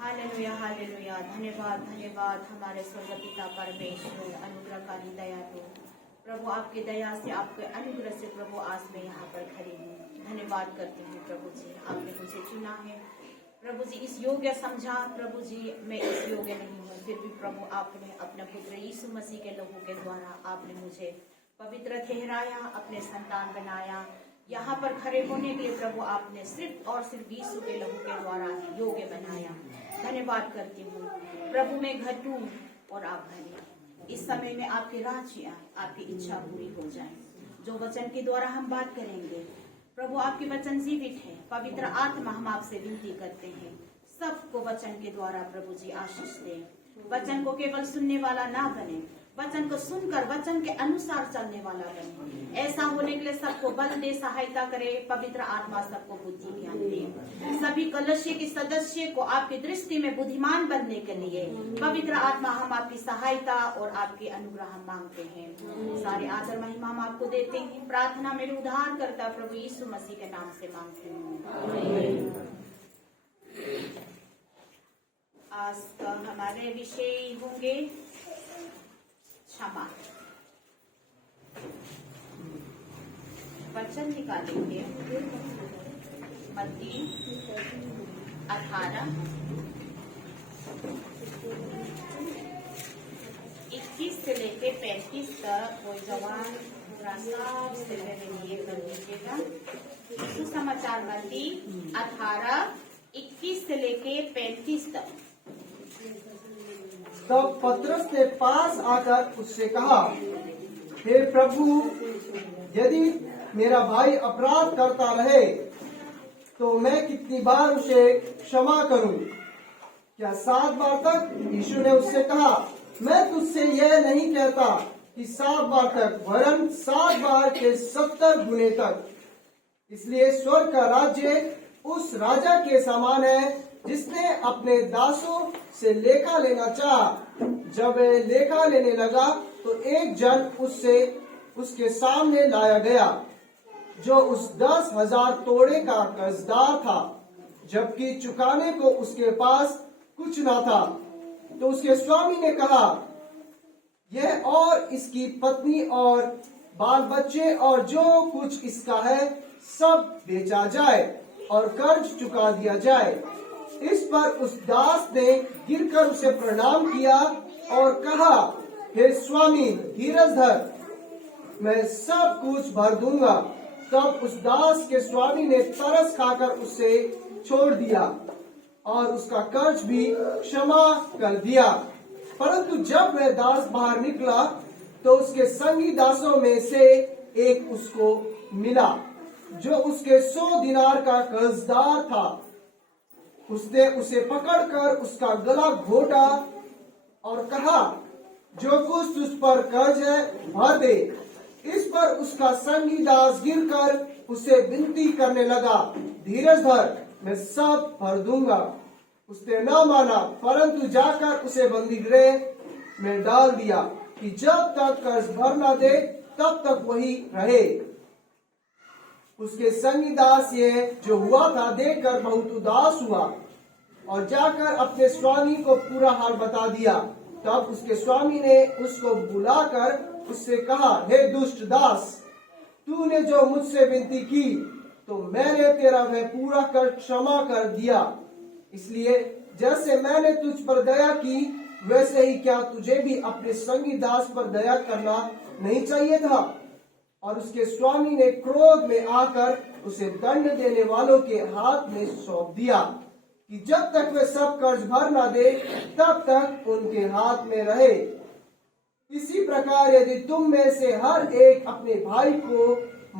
Hallelujah hallelujah. धन्यवाद धन्यवाद हमारे स्वर्ग पिता परमेश्वर, अनुग्रहकारी दयालु प्रभु, आपकी दया से, आपके अनुग्रह से प्रभु आज मैं यहाँ पर खड़ी हूँ। धन्यवाद करती हूँ प्रभु जी, आपने मुझे चुना है प्रभु जी, इस योग्य समझा प्रभु जी, मैं इस योग्य नहीं हूँ, फिर भी प्रभु आपने अपने पुत्र यीशु मसीह के लोगों के द्वारा आपने मुझे पवित्र ठहराया, अपने संतान बनाया। यहाँ पर खड़े होने के लिए प्रभु आपने सिर्फ और सिर्फ यीशु के लोगों के द्वारा योग्य बनाया। धन्यवाद करती हूँ प्रभु, मैं घटूं और आप बढ़े। इस समय में आपके राज्य आए, आपकी इच्छा पूरी हो जाए। जो वचन के द्वारा हम बात करेंगे प्रभु, आपके वचन जीवित है। पवित्र आत्मा, हम आपसे विनती करते हैं सबको वचन के द्वारा प्रभु जी आशीष दे। वचन को केवल सुनने वाला ना बने, वचन को सुनकर वचन के अनुसार चलने वाला बने। ऐसा होने के लिए सबको बल दे, सहायता करे। पवित्र आत्मा सबको बुद्धि ज्ञान दे। सभी कलश के सदस्य को आपकी दृष्टि में बुद्धिमान बनने के लिए पवित्र आत्मा, हम आपकी सहायता और आपके अनुग्रह हम मांगते हैं। सारे आदर महिमा हम आपको देते हैं। प्रार्थना मेरे उद्धार करता प्रभु यीशु मसीह के नाम से मांगते हैं। आज का हमारे विषय होंगे क्षमा। वचन निकालेंगे मत्ती 18, 21 से लेके 35 तक। कोई जवान रास्ता से लिए कर दीजिएगा। सुसमाचार मत्ती 18, 21 से लेके 35 तक। तब पतरस ने पास आकर उससे कहा, हे प्रभु, यदि मेरा भाई अपराध करता रहे तो मैं कितनी बार उसे क्षमा करूं? क्या 7 बार तक? यीशु ने उससे कहा, मैं तुझसे यह नहीं कहता कि 7 बार तक, वरन 7 बार के 70 गुने तक। इसलिए स्वर्ग का राज्य उस राजा के समान है जिसने अपने दासों से लेखा लेना चाहा। जब वह लेखा लेने लगा तो एक जन उसके सामने लाया गया जो उस 10,000 तोड़े का कर्जदार था, जबकि चुकाने को उसके पास कुछ न था। तो उसके स्वामी ने कहा, यह और इसकी पत्नी और बाल बच्चे और जो कुछ इसका है सब बेचा जाए और कर्ज चुका दिया जाए। इस पर उस दास ने गिरकर उसे प्रणाम किया और कहा, हे स्वामी, धीरज धर, मैं सब कुछ भर दूंगा। तब उस दास के स्वामी ने तरस खाकर उसे छोड़ दिया और उसका कर्ज भी क्षमा कर दिया। परंतु जब वह दास बाहर निकला तो उसके संगी दासों में से एक उसको मिला जो उसके 100 दिनार का कर्जदार था। उसने उसे पकड़कर उसका गला घोटा और कहा, जो कुछ तुझ पर कर्ज है भर दे। इस पर उसका संगी दास गिरकर उसे विनती करने लगा, धीरज धर, मैं सब भर दूंगा। उसने न माना, परंतु जाकर उसे बंदीगृह में डाल दिया कि जब तक कर्ज भर न दे तब तक वही रहे। उसके संगी दास ये जो हुआ था देखकर बहुत उदास हुआ और जाकर अपने स्वामी को पूरा हाल बता दिया। तब उसके स्वामी ने उसको बुलाकर उससे कहा, हे दुष्ट दास, तूने जो मुझसे विनती की तो मैंने तेरा वह पूरा कर क्षमा कर दिया। इसलिए जैसे मैंने तुझ पर दया की, वैसे ही क्या तुझे भी अपने संगी दास पर दया करना नहीं चाहिए था? और उसके स्वामी ने क्रोध में आकर उसे दंड देने वालों के हाथ में सौंप दिया कि जब तक वे सब कर्ज भर न दे तब तक उनके हाथ में रहे। इसी प्रकार यदि तुम में से हर एक अपने भाई को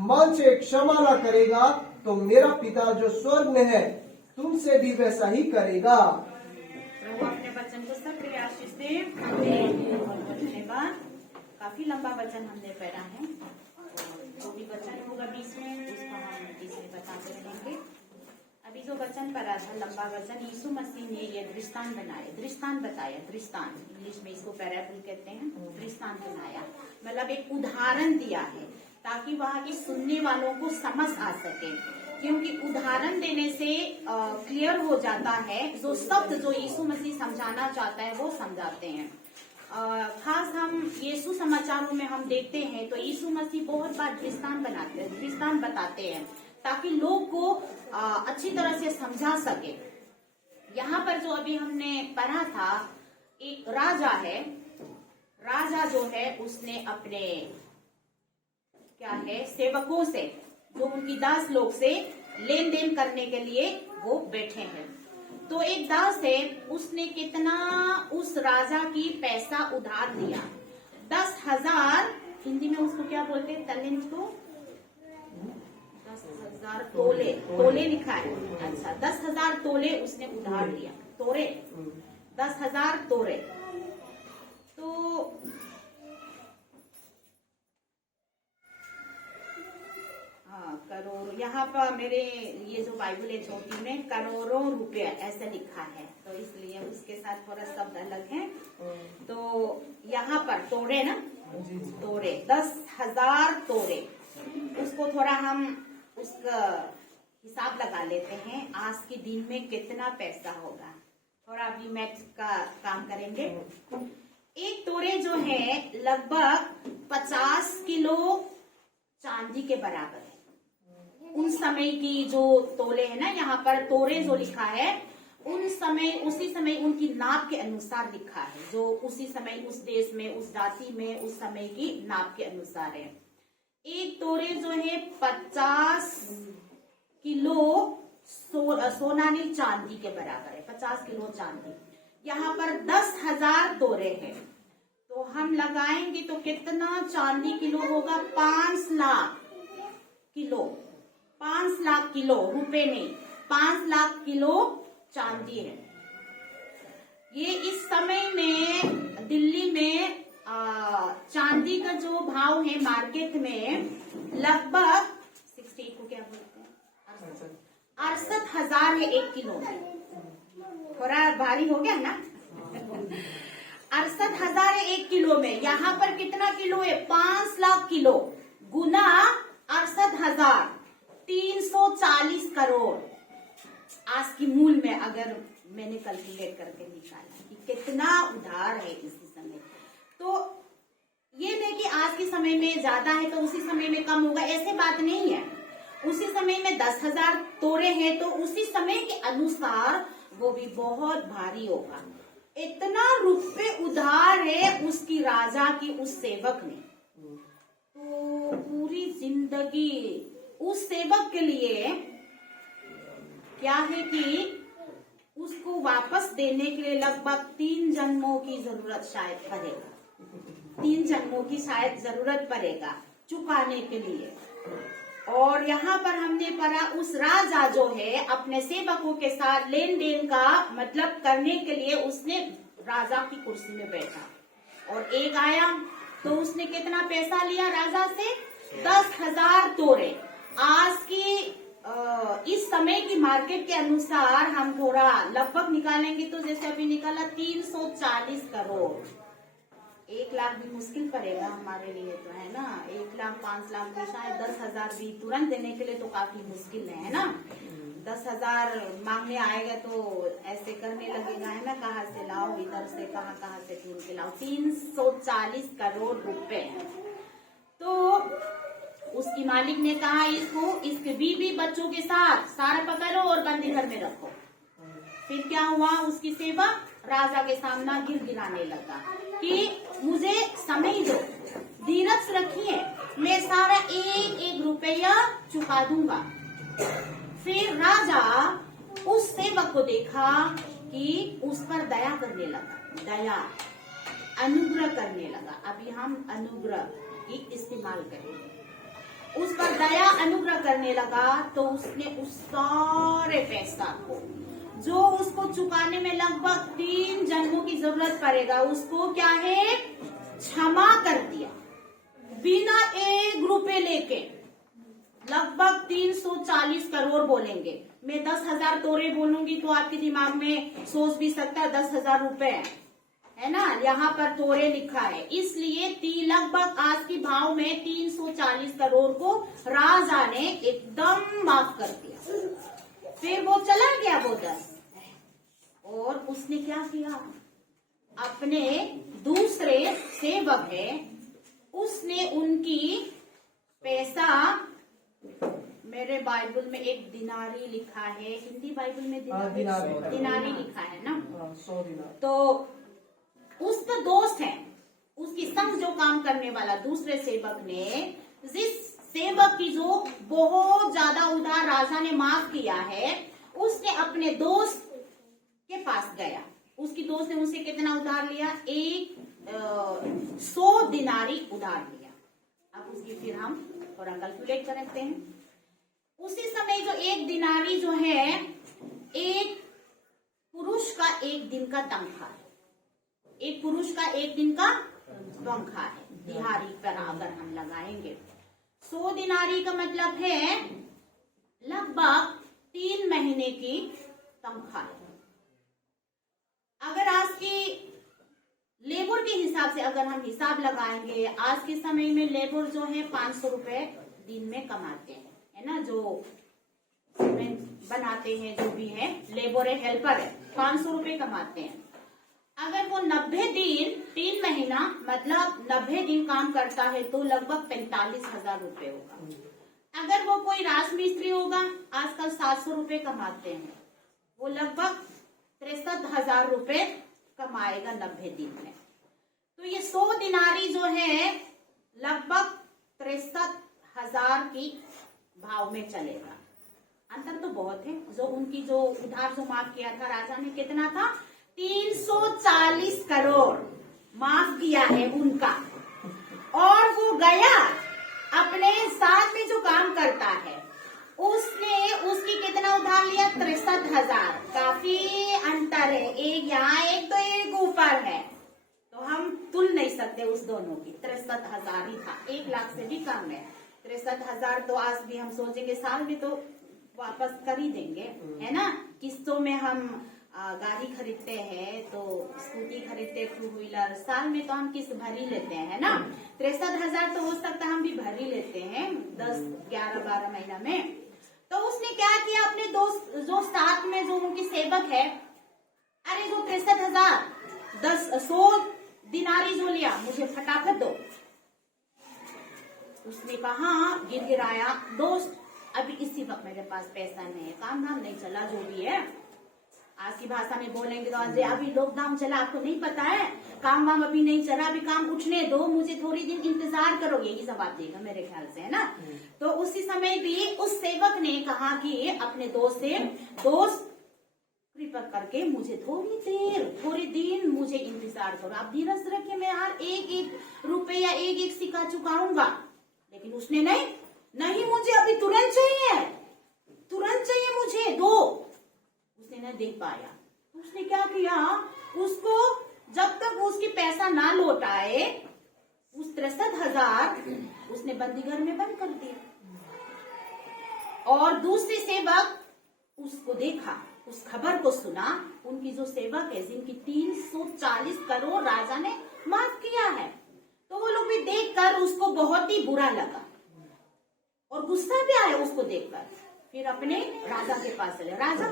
मन से क्षमा न करेगा तो मेरा पिता जो स्वर्ग में है तुमसे भी वैसा ही करेगा। प्रभु अपने वचन को सबके लिए आशीष दे। धन्यवाद। काफी लंबा वचन हमने पढ़ा है, जो भी वचन होगा 20 में उसका हम 20 में बताते रहेंगे। अभी जो वचन पढ़ा था लंबा वचन, यीशु मसीह ने ये दृष्टांत बताया। दृष्टांत इंग्लिश में इसको पैराबल कहते हैं। दृष्टांत बनाया मतलब एक उदाहरण दिया है ताकि वहाँ के सुनने वालों को समझ आ सके। क्योंकि उदाहरण देने से क्लियर हो जाता है। जो शब्द जो यीशु मसीह समझाना चाहता है वो समझाते हैं। खास हम यीशु समाचारों में हम देखते हैं तो यीशु मसीह बहुत बार दृष्टांत बताते हैं ताकि लोग को अच्छी तरह से समझा सके। यहाँ पर जो अभी हमने पढ़ा था, एक राजा है, राजा जो है उसने अपने क्या है सेवकों से, जो उनकी दास लोग से लेन देन करने के लिए वो बैठे हैं। तो एक दास है, उसने कितना उस राजा की पैसा उधार दिया, 10,000, हिंदी में उसको क्या बोलते हैं, तलेंट को 10,000 तोले, तोले लिखा है। अच्छा, 10,000 तोले उसने उधार दिया, तोरे 10,000 तोरे। तो करोड़, यहाँ पर मेरे ये जो बाइबल है छोटी में करोड़ों रुपए ऐसे लिखा है, तो इसलिए उसके साथ थोड़ा शब्द अलग है। तो यहाँ पर तोड़े ना, तोड़े 10,000 तोड़े, उसको थोड़ा हम उसका हिसाब लगा लेते हैं, आज के दिन में कितना पैसा होगा। थोड़ा अभी मैथ का काम करेंगे। एक तोड़े जो है लगभग 50 किलो चांदी के बराबर है। उन समय की जो तोले है ना, यहाँ पर तोरे जो लिखा है, उन समय उसी समय उनकी नाप के अनुसार लिखा है, जो उसी समय उस देश में, उस जाति में, उस समय की नाप के अनुसार है। एक तोरे जो है 50 किलो सोनानी चांदी के बराबर है, 50 किलो चांदी। यहाँ पर 10,000 तोरे हैं, तो हम लगाएंगे तो कितना चांदी किलो होगा, 5 लाख किलो, 5 लाख किलो, रुपए नहीं, 5 लाख किलो चांदी है। ये इस समय में दिल्ली में चांदी का जो भाव है मार्केट में लगभग 60 को क्या बोलते हैं, 68,000 है 1 किलो में। थोड़ा भारी हो गया ना, 68,000 है 1 किलो में। यहाँ पर कितना किलो है, 5 लाख किलो गुना 68,000, 340 करोड़। आज की मूल में अगर मैंने कैलकुलेट करके निकाला कि कितना उधार है इसी समय, तो ये नहीं कि आज के समय में ज्यादा है तो उसी समय में कम होगा, ऐसे बात नहीं है। उसी समय में 10,000 तोड़े हैं तो उसी समय के अनुसार वो भी बहुत भारी होगा। इतना रुपए उधार है उसकी राजा की उस सेवक ने, तो पूरी जिंदगी उस सेवक के लिए क्या है कि उसको वापस देने के लिए लगभग 3 जन्मों की जरूरत शायद पड़ेगा, 3 जन्मों की शायद जरूरत पड़ेगा चुकाने के लिए। और यहाँ पर हमने पढ़ा उस राजा जो है अपने सेवकों के साथ लेन देन का मतलब करने के लिए उसने राजा की कुर्सी में बैठा, और एक आया तो उसने कितना पैसा लिया राजा से, 10,000 तोड़े। आज की इस समय की मार्केट के अनुसार हम थोड़ा लगभग निकालेंगे तो जैसे अभी निकाला 340 करोड़। 1 लाख भी मुश्किल पड़ेगा हमारे लिए तो, है ना। 1 लाख 5 लाख भी शायद, 10,000 भी तुरंत देने के लिए तो काफी मुश्किल है ना। 10,000 मांगने आएगा तो ऐसे करने लगेगा, है ना, कहाँ से लाओ, इधर से कहाँ से ढूंढ के लाओ। 340 करोड़ रुपए। तो उसकी मालिक ने कहा इसको इसके बीवी बच्चों के साथ सारा पकड़ो और बंदी घर में रखो। फिर क्या हुआ, उसकी सेवा राजा के सामने गिराने लगा कि मुझे समय दो, धीरज रखिए, मैं सारा एक रुपया चुका दूंगा। फिर राजा उस सेवक को देखा कि उस पर दया करने लगा, दया अनुग्रह करने लगा। अभी हम अनुग्रह की इस्तेमाल करेंगे। उस पर दया अनुग्रह करने लगा तो उसने उस सारे पैसा को जो उसको चुकाने में लगभग 3 जन्मों की जरूरत पड़ेगा, उसको क्या है, क्षमा कर दिया बिना 1 रुपए लेके। लगभग 340 करोड़ बोलेंगे, मैं 10,000 तोड़े बोलूंगी तो आपके दिमाग में सोच भी सकता है 10,000 रुपए है ना, यहाँ पर तोड़े लिखा है, इसलिए लगभग आज के भाव में 340 करोड़ को राजा ने एकदम माफ कर दिया। फिर वो चला गया वो 10, और उसने क्या किया, अपने दूसरे सेवक है, उसने उनकी पैसा, मेरे बाइबल में एक दिनारी लिखा है, हिंदी बाइबल में दिनारी लिखा है ना, 100 दिनार। तो उसका दोस्त है, उसकी संग जो काम करने वाला दूसरे सेवक ने, जिस सेवक की जो बहुत ज्यादा उधार राजा ने माफ किया है, उसने अपने दोस्त के पास गया। उसकी दोस्त ने उनसे कितना उधार लिया, 100 दिनारी उधार लिया। अब उसकी फिर हम थोड़ा कैलकुलेट करते हैं। उसी समय जो 1 दिनारी जो है, एक पुरुष का 1 दिन का तनख्वाह है, एक पुरुष का 1 दिन का तनख्वाह है, दिहाड़ी पर अगर हम लगाएंगे। 100 दिनारी का मतलब है लगभग 3 महीने की तनख्वाह है। अगर आज की लेबर के हिसाब से अगर हम हिसाब लगाएंगे, आज के समय में लेबर जो है 500 रुपए दिन में कमाते हैं, है ना, जो सीमेंट बनाते हैं, जो भी है लेबर है, हेल्पर है, 500 रुपए कमाते हैं। अगर वो 90 दिन 3 महीना मतलब 90 दिन काम करता है तो लगभग 45,000 रुपए होगा। अगर वो कोई राज मिस्त्री होगा, आजकल 700 रुपए कमाते हैं, वो लगभग 63,000 रुपए कमाएगा 90 दिन में। तो ये 100 दिनारी जो है लगभग 63,000 की भाव में चलेगा। अंतर तो बहुत है। जो उनकी जो उधार जो माफ किया था राजा ने, कितना था, 340 करोड़ माफ किया है उनका। और वो गया अपने साथ में जो काम करता है, उसने उसकी कितना उधार लिया, 63,000। काफी अंतर है, एक यहाँ एक तो एक ऊपर है, तो हम तुल नहीं सकते उस दोनों की। 63,000 ही था, 1 लाख से भी कम है। 63,000 तो आज भी हम सोचेंगे साल में तो वापस कर ही देंगे, है ना। किस्तों में हम गाड़ी खरीदते हैं, तो स्कूटी खरीदते, 2 व्हीलर, साल में तो हम किस्त भर ही लेते हैं, है ना। 63,000 तो हो सकता है हम भी भर ही लेते हैं 10, 11, 12 महीना में। तो उसने क्या किया, अपने दोस्त जो साथ में जो उनकी सेवक है, अरे जो 63,000 100 दिनारी जो लिया, मुझे फटाफट दो। उसने कहा, गिड़गिड़ाया, दोस्त अभी इसी वक्त मेरे पास पैसा नहीं है, काम धाम नहीं चला, जो भी है आज की भाषा में बोलेंगे तो आज अभी लॉकडाउन चला, आपको नहीं पता है, काम वाम अभी नहीं चला, अभी काम उठने दो, मुझे थोड़ी दिन इंतजार करो, यही जवाब देगा मेरे ख्याल से, है ना। तो उसी समय भी उस सेवक ने कहा कि अपने दोस्त से, दोस्त कृपा करके मुझे थोड़ी दिन मुझे इंतजार करो, आप धीरज रखिए, मैं हर 1-1 रुपया 1-1 सिक्का चुकाऊंगा। लेकिन उसने नहीं मुझे अभी तुरंत चाहिए मुझे दो। उसने न दे पाया, उसने क्या किया, उसको जब तक उसकी पैसा ना लौटाए, उस 63,000 उसने बंदी घर में बंद कर दिया। और दूसरे सेवक उसको देखा, उस खबर को सुना, उनकी जो सेवक है जिनकी 340 करोड़ राजा ने माफ किया है, तो वो लोग भी देखकर उसको बहुत ही बुरा लगा और गुस्सा भी आया उसको देखकर। फिर अपने राजा के पास चले, राजा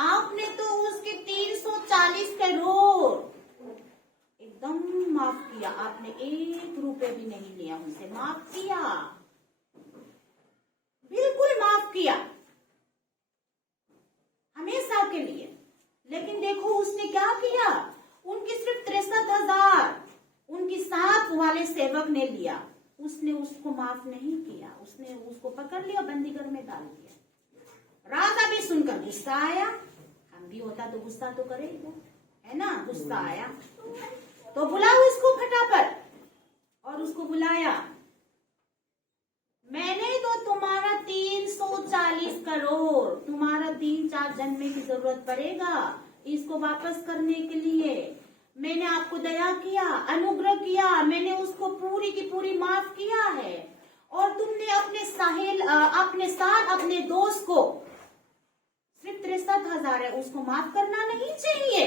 आपने तो उसके 340 करोड़ एकदम माफ किया, आपने 1 रुपए भी नहीं लिया उनसे, माफ किया, बिल्कुल माफ किया हमेशा के लिए। लेकिन देखो उसने क्या किया, उनकी सिर्फ 63,000 उनकी साथ वाले सेवक ने लिया, उसने उसको माफ नहीं किया, उसने उसको पकड़ लिया, बंदी घर में डाल दिया। राजा भी सुनकर गुस्सा आया, हम भी होता तो गुस्सा तो करेगा, है ना। गुस्सा आया तो बुलाओ उसको फटाफट, और उसको बुलाया। मैंने तो तुम्हारा 340 करोड़, तुम्हारा 3-4 जन्मे की जरूरत पड़ेगा इसको वापस करने के लिए। मैंने आपको दया किया, अनुग्रह किया, मैंने उसको पूरी की पूरी माफ किया है, और तुमने अपने साथ अपने दोस्त को, सिर्फ 63,000 है, उसको माफ करना नहीं चाहिए।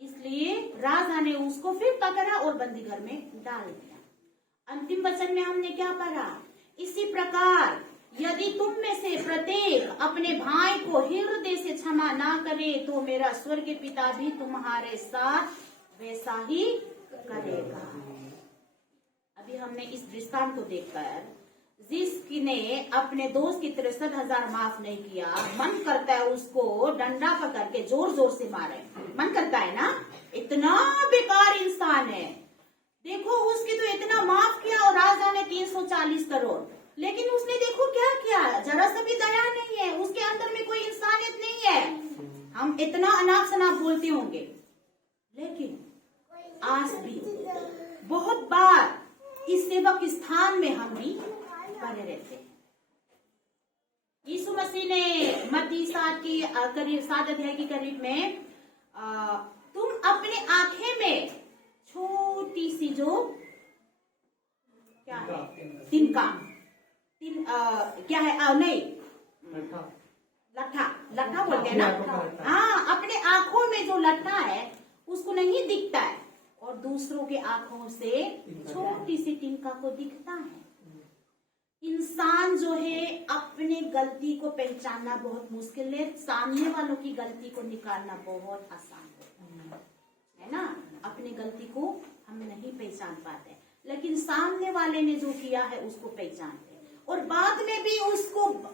इस इसलिए राजा ने उसको फिर पकड़ा और बंदी घर में डाल दिया। अंतिम वचन में हमने क्या पढ़ा? इसी प्रकार यदि तुम में से प्रत्येक अपने भाई को हृदय से क्षमा ना करे तो मेरा स्वर्गीय पिता भी तुम्हारे साथ वैसा ही करेगा। अभी हमने इस दृष्टांत को देखकर, जिसने अपने दोस्त की 63,000 माफ नहीं किया, मन करता है उसको डंडा पकड़ के जोर जोर से मारे, मन करता है ना, इतना बेकार इंसान है। देखो उसकी तो इतना माफ किया और राजा ने 340 करोड़, लेकिन उसने देखो क्या किया, जरा सा भी दया नहीं है, उसके अंदर में कोई इंसानियत नहीं है। हम इतना अनाप शनाप बोलते होंगे, लेकिन आज भी बहुत बार इस सेवक स्थान में हम भी पड़े रहते हैं। यीशु मसीह ने मत्ती 7 की करीब 7 अध्याय की करीब में तुम अपने आंखें में छोटी सी जो क्या है तिनका क्या है नहीं लट्ठा बोलते हैं ना, हाँ, अपने आंखों में जो लट्ठा है उसको नहीं दिखता है और दूसरों के आंखों से छोटी सी तिनका को दिखता है। इंसान जो है अपने गलती को पहचानना बहुत मुश्किल है, सामने वालों की गलती को निकालना बहुत आसान है ना। अपनी गलती को हम नहीं पहचान पाते, लेकिन सामने वाले ने जो किया है उसको पहचानते हैं और बाद में भी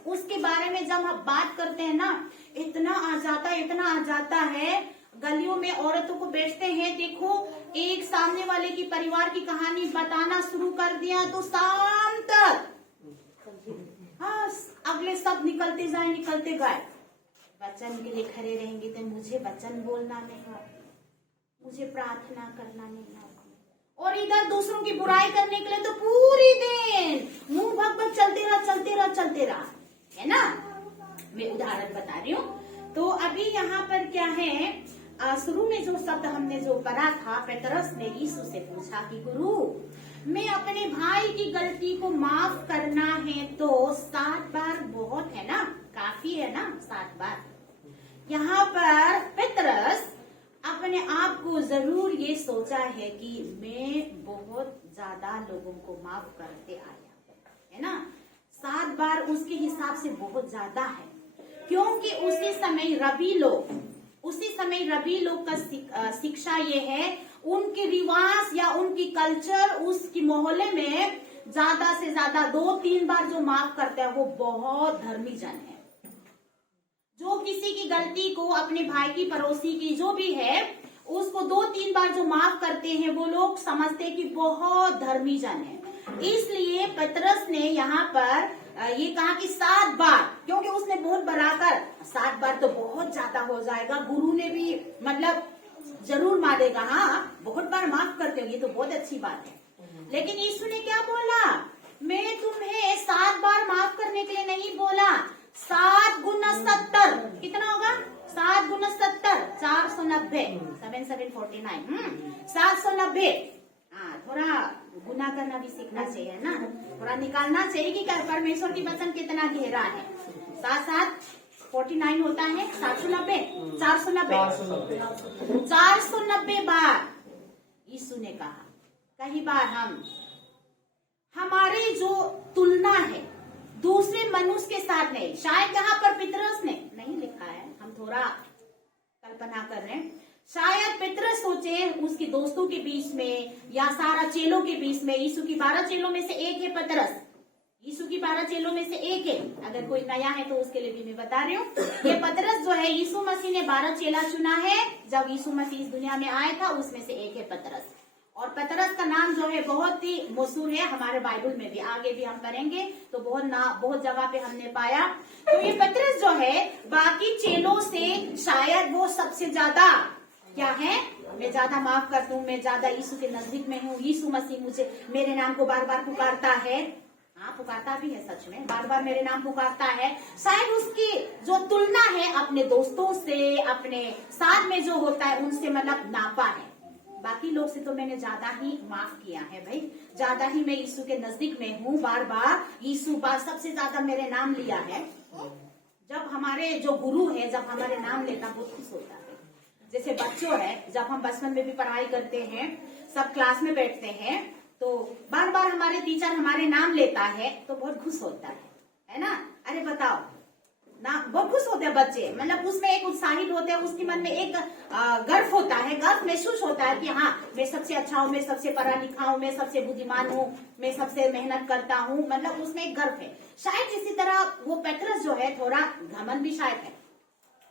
उसके बारे में जब हम बात करते हैं ना, इतना आ जाता है। गलियों में औरतों को बेचते हैं, देखो एक सामने वाले की परिवार की कहानी बताना शुरू कर दिया तो शाम तक हाँ अगले सब निकलते गए। वचन के लिए खड़े रहेंगे तो मुझे वचन बोलना नहीं आता, मुझे प्रार्थना करना नहीं आता, और इधर दूसरों की बुराई करने के लिए तो पूरी दिन मुंह भग चलते रहा है ना। मैं उदाहरण बता रही हूँ। तो अभी यहाँ पर क्या है, शुरू में जो शब्द हमने जो पढ़ा था, पेतरस ने यीशु से पूछा कि गुरु, मैं अपने भाई की गलती को माफ करना है तो 7 बार बहुत है ना, काफी है ना 7 बार। यहाँ पर पेतरस अपने आप को जरूर ये सोचा है कि मैं बहुत ज्यादा लोगों को माफ करते आया है ना। 7 बार उसके हिसाब से बहुत ज्यादा है, क्योंकि उसी समय रबी लोग का शिक्षा ये है, उनके रिवाज या उनकी कल्चर उसकी मोहल्ले में ज्यादा से ज्यादा 2-3 बार जो माफ करते हैं वो बहुत धर्मी जन है। जो किसी की गलती को, अपने भाई की, पड़ोसी की जो भी है, उसको 2-3 बार जो माफ करते हैं वो लोग समझते कि बहुत धर्मी जन है। इसलिए पतरस ने यहाँ पर ये कहा कि 7 बार, क्योंकि उसने बहुत बढ़ाकर 7 बार तो बहुत ज्यादा हो जाएगा, गुरु ने भी मतलब जरूर मारेगा, हाँ बहुत बार माफ करते हो, ये तो बहुत अच्छी बात है। लेकिन यीशु ने क्या बोला, मैं तुम्हें 7 बार माफ करने के लिए नहीं बोला, 7 गुना 70 कितना होगा, 7 गुना 70 490, 749 790। हाँ, थोड़ा गुना करना भी सीखना चाहिए ना, थोड़ा निकालना चाहिए कि परमेश्वर की वचन कितना गहरा है। 7 49 होता है 790 490 बार यीशु ने कहा। कई बार हमारे जो तुलना है दूसरे मनुष्य के साथ नहीं, शायद यहाँ पर पतरस ने नहीं लिखा है, हम थोड़ा कल्पना कर रहे हैं, शायद पतरस सोचे उसके दोस्तों के बीच में या सारा चेलों के बीच में, यीशु की 12 चेलों में से एक है पतरस, यीशु की 12 चेलों में से एक है। अगर कोई नया है तो उसके लिए भी मैं बता रही हूँ, ये पतरस जो है, यीशु मसीह ने 12 चेला चुना है जब यीशु मसीह इस दुनिया में आया था, उसमें से एक है पतरस। और पतरस का नाम जो है बहुत ही मशहूर है, हमारे बाइबल में भी, आगे भी हम करेंगे तो बहुत जगह पे हमने पाया। तो ये पतरस जो है बाकी चेलों से शायद वो सबसे ज्यादा क्या है, मैं ज्यादा माफ करता हूँ, मैं ज्यादा यीशु के नजदीक में हूँ, यीशु मसीह मुझे मेरे नाम को बार बार पुकारता है, हाँ पुकारता भी है, सच में बार बार मेरे नाम पुकारता है। शायद उसकी जो तुलना है अपने दोस्तों से, अपने साथ में जो होता है उनसे मतलब नापा है, बाकी लोग से तो मैंने ज्यादा ही माफ किया है भाई, ज्यादा ही मैं यीशु के नजदीक में हूँ, बार बार यीशु बार सबसे ज्यादा मेरे नाम लिया है। जब हमारे जो गुरु है जब हमारे नाम लेता बहुत खुश होता है, जैसे बच्चों है, जब हम बचपन में भी पढ़ाई करते हैं, सब क्लास में बैठते हैं, तो बार बार हमारे टीचर हमारे नाम लेता है तो बहुत खुश होता है ना। अरे बताओ ना, बहुत खुश होते हैं बच्चे, मतलब उसमें एक उत्साहित होते हैं, उसके मन में एक गर्व होता है, गर्व महसूस होता है कि हाँ मैं सबसे अच्छा हूँ, मैं सबसे पढ़ा लिखा हूँ, मैं सबसे बुद्धिमान हूँ, मैं सबसे मेहनत करता हूँ, मतलब उसमें एक गर्व है। शायद इसी तरह वो पेट्रस जो है थोड़ा घमंड भी शायद है।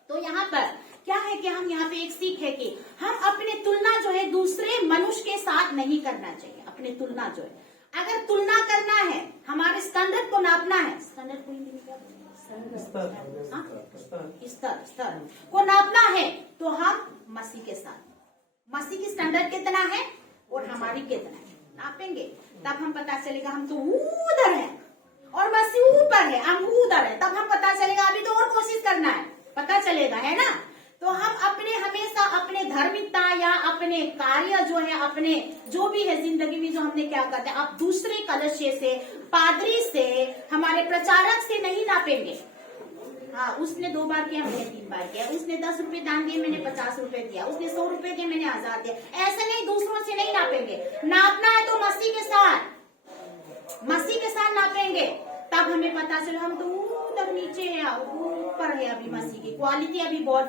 तो यहाँ पर क्या है कि हम यहाँ पे एक सीख है कि हम अपने तुलना जो है दूसरे मनुष्य के साथ नहीं करना चाहिए। अपने तुलना जो है, अगर तुलना करना है, हमारे स्टैंडर्ड को नापना है, स्टैंडर्ड को क्या बोलते हैं? स्तर को नापना है, तो हम मसीह के साथ, मसीह की स्टैंडर्ड कितना है और हमारी कितना है नापेंगे, तब हम पता चलेगा हम तो उधर है और मसीह ऊपर है, हम उधर है, तब हम पता चलेगा अभी तो और कोशिश करना है, पता चलेगा, है ना। तो हम अपने हमेशा अपने धार्मिकता या अपने कार्य जो है, अपने जो भी है जिंदगी में जो हमने क्या करते हैं, आप दूसरे कलशे से, पादरी से, हमारे प्रचारक से नहीं नापेंगे। हाँ, उसने 2 बार किया, मैंने 3 बार किया, उसने 10 रुपए दान दिए, मैंने 50 रुपए दिया, उसने 100 रुपए दिए, मैंने 1000 दिया। ऐसे नहीं, दूसरों से नहीं नापेंगे। नापना है तो मसीह के साथ नापेंगे, तब हमें पता चले हम तो उधर नीचे है, ऊपर है। अभी मसीह की क्वालिटी अभी बहुत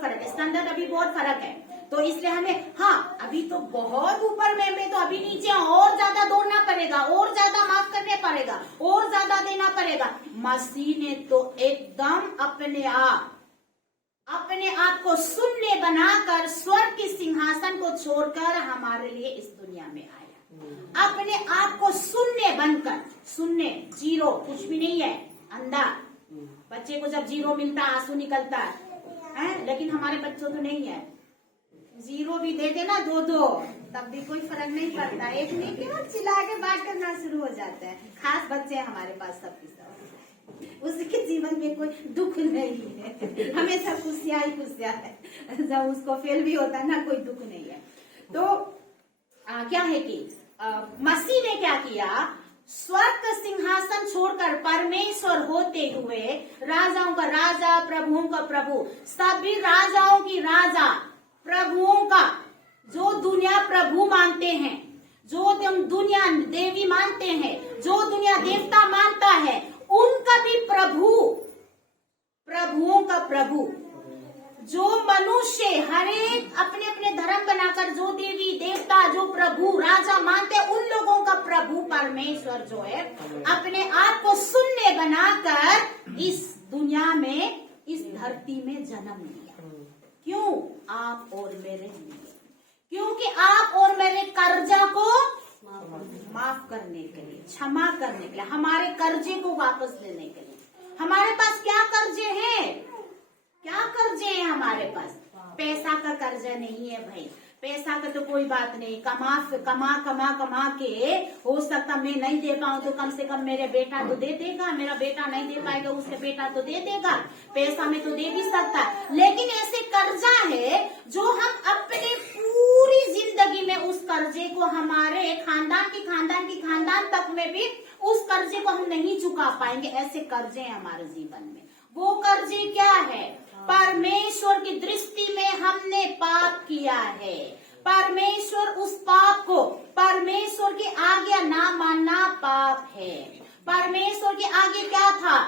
फर्क है, स्टैंडर्ड अभी बहुत फर्क है। तो इसलिए हमें, हाँ अभी तो बहुत ऊपर में, मैं तो अभी नीचे, और ज्यादा दौड़ना पड़ेगा, और ज्यादा माफ करने पड़ेगा, और ज्यादा देना पड़ेगा। मसीह ने तो एकदम अपने आप को शून्य बनाकर स्वर्ग के सिंहासन को छोड़कर हमारे लिए इस दुनिया में आया। अपने आप को शून्य बनकर, शून्य, जीरो, कुछ भी नहीं है, अंधा। बच्चे को जब जीरो मिलता है आंसू निकलता है, लेकिन हमारे बच्चों तो नहीं है। जीरो भी दे देना 2-2, तब भी कोई फर्क नहीं पड़ता, एक नहीं क्यों चिल्ला के बात करना शुरू हो जाता है। खास बच्चे हैं हमारे पास, सबके सब, उसके जीवन में कोई दुख नहीं है, हमेशा खुशियां ही खुशियां है। जब उसको फेल भी होता है ना, कोई दुख नहीं है। तो क्या है कि मसीह ने क्या किया, स्वर्ग का सिंहासन छोड़कर परमेश्वर होते हुए राजाओं का राजा, प्रभुओं का प्रभु, सभी राजाओं की राजा, प्रभुओं का, जो दुनिया प्रभु मानते हैं, जो दुनिया देवी मानते हैं, जो दुनिया देवता मानता है, उनका भी प्रभु, प्रभुओं का प्रभु, जो मनुष्य हर एक अपने अपने धर्म बनाकर जो देवी देवता, जो प्रभु राजा मानते हैं, उन लोगों का प्रभु परमेश्वर जो है अपने आप को शून्य बनाकर इस दुनिया में, इस धरती में जन्म लिया। क्यों? आप और मेरे लिए, क्योंकि आप और मेरे कर्जा को माफ करने के लिए, क्षमा करने के लिए, हमारे कर्जे को वापस लेने के लिए। हमारे पास क्या कर्जे हैं? क्या कर्जे हैं हमारे पास? पैसा का कर्जा नहीं है भाई, पैसा का तो कोई बात नहीं, कमा के हो सकता मैं नहीं दे पाऊं तो कम से कम मेरे बेटा तो दे देगा, मेरा बेटा नहीं दे पाएगा उसके बेटा तो दे देगा, पैसा में तो दे भी सकता है। लेकिन ऐसे कर्जा है जो हम अपने पूरी जिंदगी में उस कर्जे को, हमारे खानदान तक में भी उस कर्जे को हम नहीं चुका पाएंगे। ऐसे कर्जे हैं हमारे जीवन में। वो कर्जे क्या है? परमेश्वर की दृष्टि में हमने पाप किया है। परमेश्वर उस पाप को, परमेश्वर की आज्ञा ना मानना पाप है। परमेश्वर की आज्ञा क्या था?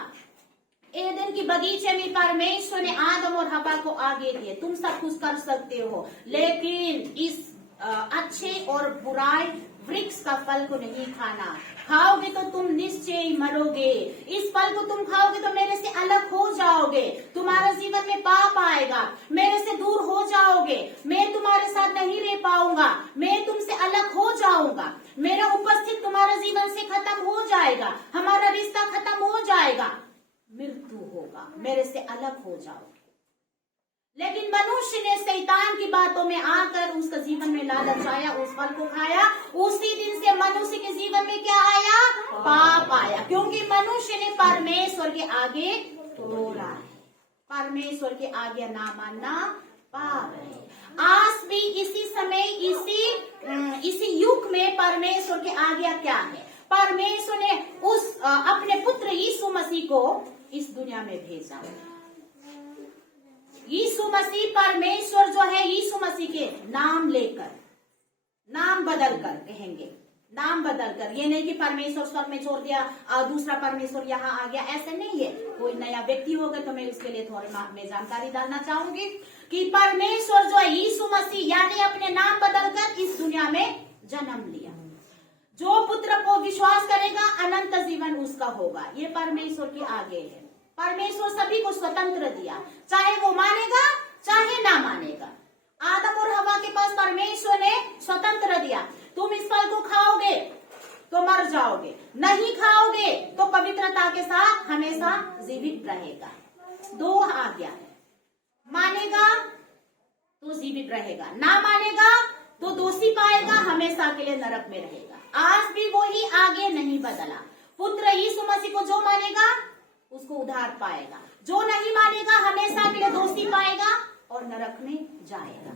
एदन की बगीचे में परमेश्वर ने आदम और हवा को आगे दिए, तुम सब कुछ कर सकते हो, लेकिन इस अच्छे और बुराई वृक्ष का फल को नहीं खाना, खाओगे तो तुम निश्चय मरोगे, इस फल को तुम खाओगे तो मेरे से अलग हो जाओगे, तुम्हारे जीवन में पाप आएगा, मेरे से दूर हो जाओगे, मैं तुम्हारे साथ नहीं रह पाऊंगा, मैं तुमसे अलग हो जाऊंगा, मेरा उपस्थित तुम्हारे जीवन से खत्म हो जाएगा, हमारा रिश्ता खत्म हो जाएगा, मृत्यु होगा, मेरे से अलग हो जाओगे। लेकिन मनुष्य ने शैतान की बातों में आकर उसका जीवन में लालच आया, उस फल को खाया, उसी दिन से मनुष्य के जीवन में क्या आया? पाप आया, क्योंकि मनुष्य ने परमेश्वर के आगे तोड़ा है। परमेश्वर के आगे ना मानना पाप है। आज भी इसी समय, इसी युग में परमेश्वर के आज्ञा क्या है? परमेश्वर ने उस अपने पुत्र यीशु मसीह को इस दुनिया में भेजा। यीशु मसीह परमेश्वर जो है, यीशु मसीह के नाम लेकर, नाम बदल कर कहेंगे, नाम बदल कर। ये नहीं कि परमेश्वर स्वर्ग में छोड़ दिया और दूसरा परमेश्वर यहाँ आ गया, ऐसे नहीं है। कोई नया व्यक्ति होगा तो मैं उसके लिए थोड़ी मैं जानकारी डालना चाहूंगी कि परमेश्वर जो है यीशु मसीह यानी अपने नाम बदल कर इस दुनिया में जन्म लिया। जो पुत्र को विश्वास करेगा अनंत जीवन उसका होगा। ये परमेश्वर के आगे है। परमेश्वर सभी को स्वतंत्र दिया, चाहे वो मानेगा चाहे ना मानेगा। आदम और हवा के पास परमेश्वर ने स्वतंत्र दिया, तुम इस फल को खाओगे तो मर जाओगे, नहीं खाओगे तो पवित्रता के साथ हमेशा जीवित रहेगा। दो आज्ञा है, मानेगा तो जीवित रहेगा, ना मानेगा तो दोषी पाएगा, हमेशा के लिए नरक में रहेगा। आज भी वही आगे नहीं बदला। पुत्र यीशु मसीह को जो मानेगा उसको उद्धार पाएगा, जो नहीं मानेगा हमेशा के लिए दोषी पाएगा और नरक में जाएगा।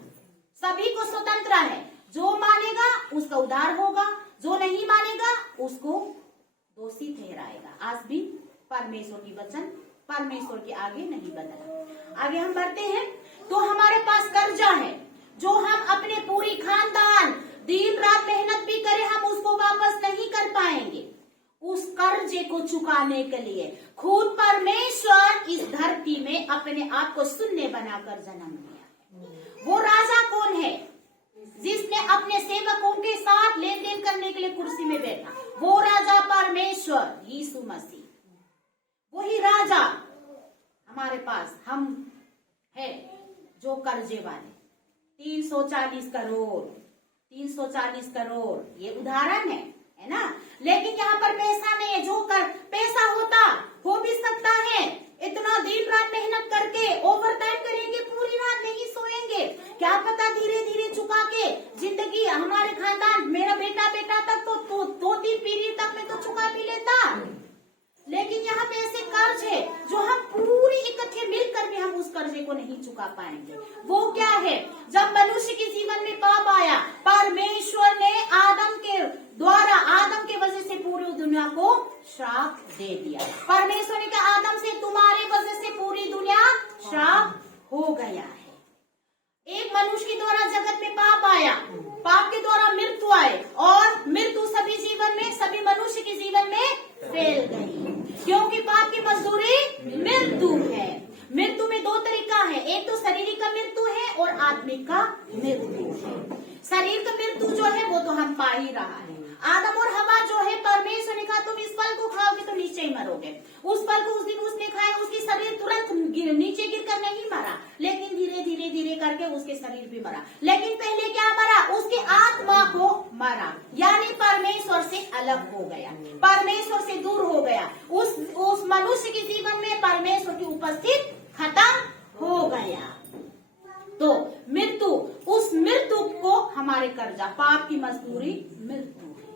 सभी को स्वतंत्र है, जो मानेगा उसका उद्धार होगा, जो नहीं मानेगा उसको दोषी ठहराएगा। आज भी परमेश्वर की वचन परमेश्वर के आगे नहीं बदला। आगे हम बढ़ते हैं तो हमारे पास कर्जा है जो हम अपने पूरी खानदान दिन रात मेहनत भी करें हम उसको वापस नहीं कर पाएंगे। उस कर्जे को चुकाने के लिए खुद परमेश्वर इस धरती में अपने आप को शून्य बनाकर जन्म लिया। वो राजा कौन है जिसने अपने सेवकों के साथ लेन देन करने के लिए कुर्सी में बैठा? वो राजा परमेश्वर यीशु मसीह। वही राजा हमारे पास हम है जो कर्जे वाले 340 करोड़ ये उदाहरण है ना। लेकिन यहाँ पर पैसा नहीं है। जो कर पैसा होता हो भी सकता है, इतना दिन रात मेहनत करके ओवर टाइम करेंगे, पूरी रात नहीं सोएंगे, क्या पता धीरे धीरे चुका के जिंदगी हमारे खानदान मेरा बेटा तक तो 2-3 पीढ़ी तक में तो चुका भी लेता। लेकिन यहाँ पे ऐसे कर्ज है जो हम पूरी इकट्ठे मिलकर भी हम उस कर्जे को नहीं चुका पाएंगे। वो क्या है? जब मनुष्य के जीवन में पाप आया, परमेश्वर ने आदम के वजह से पूरी दुनिया को श्राप दे दिया। परमेश्वर ने कहा आदम से तुम्हारे वजह से पूरी दुनिया श्राप हो गया है। एक मनुष्य के द्वारा जगत में पाप आया, पाप के द्वारा मृत्यु आए और मृत्यु सभी मनुष्य के जीवन में फैल गई, क्योंकि पाप की मजदूरी मृत्यु है। मृत्यु में 2 तरीका है, एक तो शारीरिक का मृत्यु है और आत्मिक का मृत्यु है। शरीर का मृत्यु जो है वो तो हम पा ही रहा है। आदम और हवा जो है परमेश्वर ने कहा तुम इस फल को खाओगे तो नीचे ही मरोगे। उस फल को उस दिन उसने खाया, उसकी शरीर तुरंत नीचे गिरकर नहीं मरा, लेकिन धीरे करके उसके शरीर भी मरा। लेकिन पहले क्या मरा? उसकी आत्मा को मरा, यानी परमेश्वर से अलग हो गया, परमेश्वर से दूर हो गया। उस मनुष्य के जीवन में परमेश्वर की उपस्थिति खत्म हो गया। तो मृत्यु, उस मृत्यु को हमारे कर्जा, पाप की मजदूरी मृत्यु है।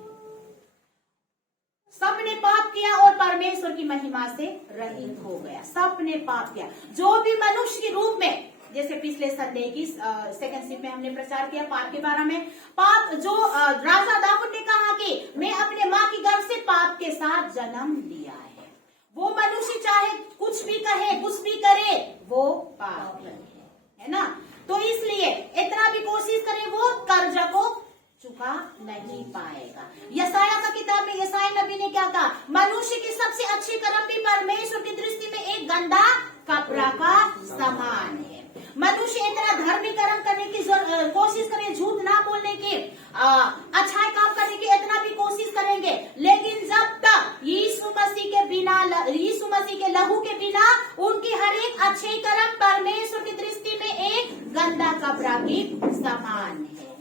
सबने पाप किया और परमेश्वर की महिमा से रहित हो गया। सबने पाप किया। जो भी मनुष्य के रूप में, जैसे पिछले संडे की सेकंड शिप में हमने प्रचार किया पाप के बारे में। पाप जो राजा दाऊद ने कहा कि मैं अपने माँ की गर्भ से पाप के साथ जन्म लिया है। वो मनुष्य चाहे कुछ भी कहे, कुछ भी करे, वो पाप है ना। तो इसलिए इतना भी कोशिश करे वो कर्जा को चुका नहीं पाएगा। यसाया का किताब में यसाया नबी ने क्या कहा? मनुष्य की सबसे अच्छी कर्म भी परमेश्वर की दृष्टि में एक गंदा कपड़ा का समान है। मनुष्य इतना धर्मी कर्म करने की कोशिश करे, झूठ ना बोलने की, अच्छा काम करने की इतना भी कोशिश करेंगे, लेकिन जब तक यीशु मसीह के लहू के बिना उनकी हर एक अच्छे कर्म परमेश्वर की दृष्टि में एक गंदा कपड़ा की समान है।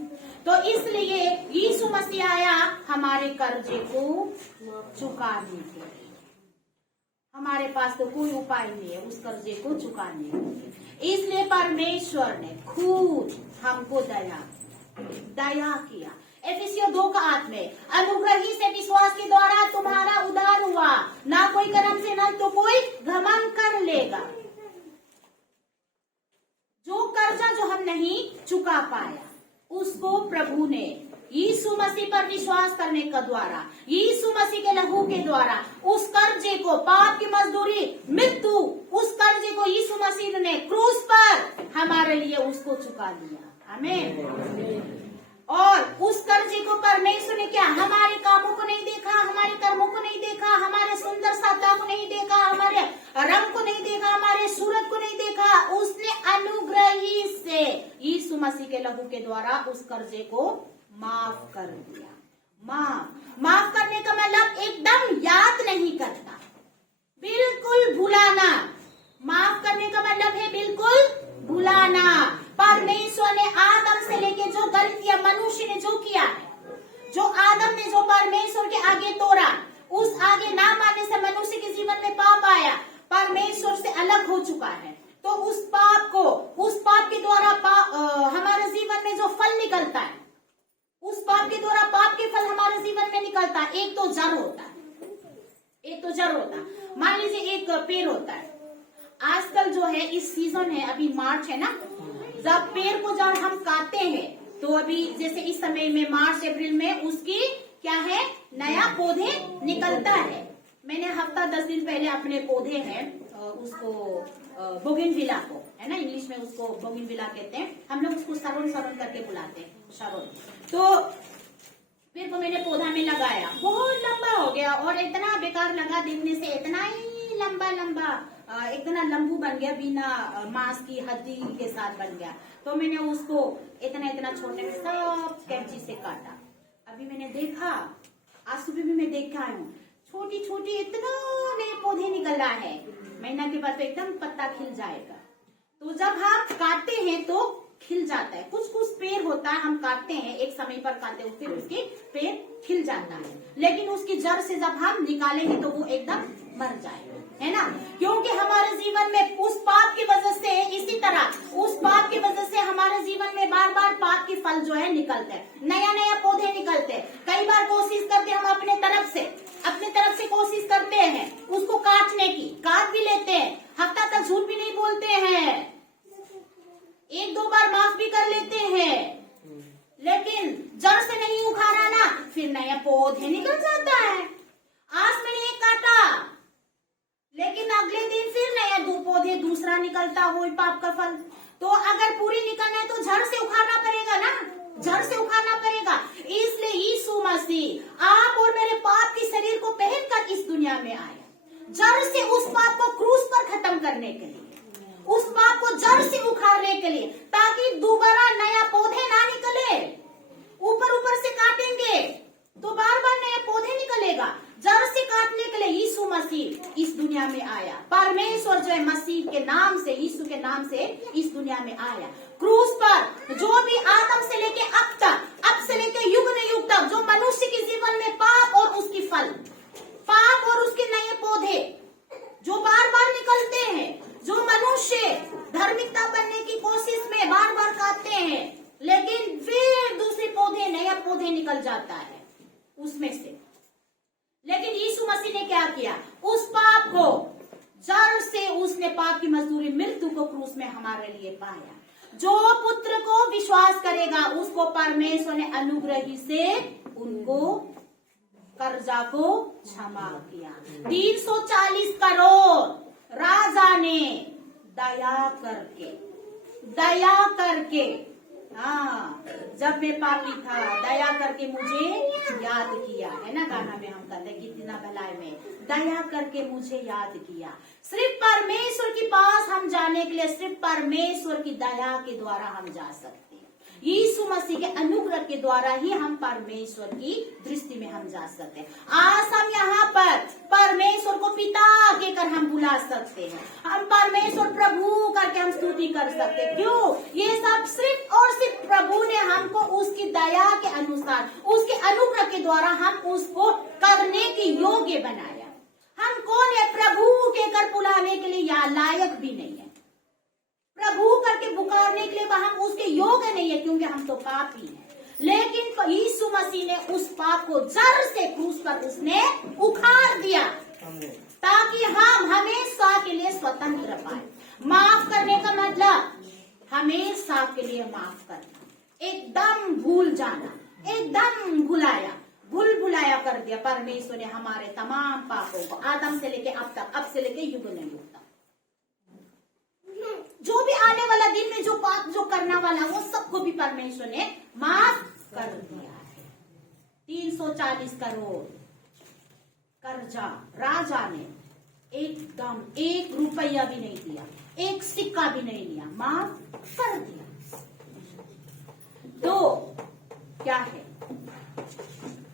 तो इसलिए यीशु मसीह आया हमारे कर्जे को चुकाने के लिए। हमारे पास तो कोई उपाय नहीं है उस कर्जे को चुकाने के लिए, इसलिए परमेश्वर ने खुद हमको दया किया। एफिसियों 2:8 में अनुग्रह ही से विश्वास के द्वारा तुम्हारा उद्धार हुआ, ना कोई कर्म से ना तो कोई घमंड कर लेगा। जो कर्जा जो हम नहीं चुका पाया उसको प्रभु ने यीशु मसीह पर विश्वास करने के द्वारा, यीशु मसीह के लहू के द्वारा उस कर्जे को, पाप की मजदूरी मृत्यु, उस कर्जे को यीशु मसीह ने क्रूस पर हमारे लिए उसको चुका दिया। आमीन। और उस कर्जे को परमेश्वर ने क्या, हमारे कामों को नहीं देखा, हमारे कर्मों को नहीं देखा, हमारे सुंदर सत्ता को नहीं देखा, हमारे रंग को नहीं देखा, हमारे सूरत को नहीं देखा, उसने अनुग्रह ही से यीशु मसीह के लहू के द्वारा उस कर्जे को माफ कर दिया। माफ करने का मतलब एकदम याद नहीं करता, बिल्कुल भुलाना। माफ करने का मतलब है बिल्कुल भुलाना। परमेश्वर ने आदम से लेके जो गलतियां मनुष्य ने जो किया है, जो आदम ने जो परमेश्वर के आगे तोड़ा, उस आगे ना मानने से मनुष्य के जीवन में पाप आया, परमेश्वर से अलग हो चुका है। तो उस पाप के द्वारा हमारे जीवन में जो फल निकलता है, उस पाप के द्वारा पाप के फल हमारे जीवन में निकलता है। एक तो जड़ होता है, मान लीजिए एक पेड़ होता है। आजकल जो है इस सीजन है, अभी मार्च है ना, जब पेड़ को जब हम काटते हैं तो अभी जैसे इस समय में मार्च अप्रैल में उसकी क्या है, नया पौधे निकलता है। मैंने हफ्ता 10 दिन पहले अपने पौधे हैं उसको बोगनविला को, है ना, इंग्लिश में उसको बोगनविला कहते हैं, हम लोग उसको सरोन करके बुलाते हैं, सरोन। तो पेड़ को मैंने पौधा में लगाया, बहुत लंबा हो गया और इतना बेकार लगा देखने से, इतना ही लंबा इतना लंबू बन गया, बिना मांस की हड्डी के साथ बन गया। तो मैंने उसको इतना छोटे में सब कैंची से काटा। अभी मैंने देखा, आज सुबह भी मैं देख के आई हूँ, छोटी इतना नए पौधे निकल रहा है। महीना के बाद तो एकदम पत्ता खिल जाएगा। तो जब हम काटते हैं तो खिल जाता है। कुछ पेड़ होता है, हम काटते हैं, एक समय पर काटते हैं, फिर उसके पेड़ खिल जाता है, लेकिन उसकी जड़ से जब हम निकालेंगे तो वो एकदम मर जाएगा, है ना। क्योंकि हमारे जीवन में उस पाप की वजह से, इसी तरह उस पाप की वजह से हमारे जीवन में बार बार पाप के फल जो है निकलते हैं, नया पौधे निकलते हैं। कई बार कोशिश करते हम अपने तरफ से कोशिश करते हैं उसको काटने की, काट भी लेते हैं, हफ्ता तक झूठ भी नहीं बोलते हैं, 1-2 बार माफ भी कर लेते हैं, लेकिन जड़ से नहीं उखाड़ा ना, फिर नया पौधे निकल जाता है। आज मैंने एक काटा, लेकिन अगले दिन फिर नया 2 पौधे दूसरा निकलता, वही पाप का फल। तो अगर पूरी निकलना है तो जड़ से उखाड़ना पड़ेगा ना, जड़ से उखाड़ना पड़ेगा। इसलिए यीशु मसीह आप और मेरे पाप के शरीर को पहनकर इस दुनिया में आया, जड़ से उस पाप को क्रूस पर खत्म करने के लिए, उस पाप को जड़ से उखाड़ने के लिए, ताकि दोबारा नया पौधे ना निकले। ऊपर से काटेंगे तो बार बार नया पौधे निकलेगा। जड़ से काटने के लिए यीशु मसीह इस दुनिया में आया। परमेश्वर जो है मसीह के नाम से, यीशु के नाम से इस दुनिया में आया। क्रूस पर जो भी आदम से लेके अब से लेके युग न युग तक जो मनुष्य के जीवन में पाप और उसकी फल, पाप और उसके नए पौधे जो बार बार निकलते हैं, जो मनुष्य धार्मिकता बनने की कोशिश में बार बार काटते हैं, लेकिन फिर दूसरे पौधे, नया पौधे निकल जाता है उसमें से। लेकिन यीशु मसीह ने क्या किया, उस पाप को जड़ से उसने पाप की मजदूरी मृत्यु को क्रूस में हमारे लिए पाया। जो पुत्र को विश्वास करेगा उसको परमेश्वर ने अनुग्रह से उनको कर्जा को क्षमा किया। 340 करोड़ राजा ने दया करके, हाँ, जब मैं पापी था दया करके मुझे याद किया, है ना, गाना में हम कहते हैं कितना भलाई में, दया करके मुझे याद किया। सिर्फ परमेश्वर के पास हम जाने के लिए सिर्फ परमेश्वर की दया के द्वारा हम जा सकते हैं। यीशु मसीह के अनुग्रह के द्वारा ही हम परमेश्वर की दृष्टि में हम जा सकते हैं। आज हम यहाँ पर परमेश्वर को पिता कहकर हम बुला सकते हैं, हम परमेश्वर प्रभु करके हम स्तुति कर सकते हैं। क्यों? ये सब सिर्फ और सिर्फ प्रभु ने हमको उसकी दया के अनुसार, उसके अनुग्रह के द्वारा हम उसको करने के योग्य बनाया। हम कौन है प्रभु कहकर बुलाने के लिए? या लायक भी नहीं है, प्रभु करके पुकारने के लिए हम उसके योग्य नहीं है, क्योंकि हम तो पापी हैं। लेकिन यीशु मसीह ने उस पाप को जड़ से क्रूस पर उसने उखाड़ दिया, ताकि हम हमेशा के लिए स्वतंत्र पाए। माफ करने का मतलब हमेशा के लिए माफ करना, एकदम भूल जाना, एकदम भूल भुलाया कर दिया परमेश्वर ने हमारे तमाम पापों को, आदम से लेके अब तक, अब से लेके युग न युग तक। जो भी आने वाला दिन में जो पाप जो करना वाला वो सबको भी परमेश्वर ने माफ कर दिया है। 340 करोड़ कर्जा राजा ने एकदम 1 रुपया भी नहीं दिया, 1 सिक्का भी नहीं लिया, माफ कर दिया। तो क्या है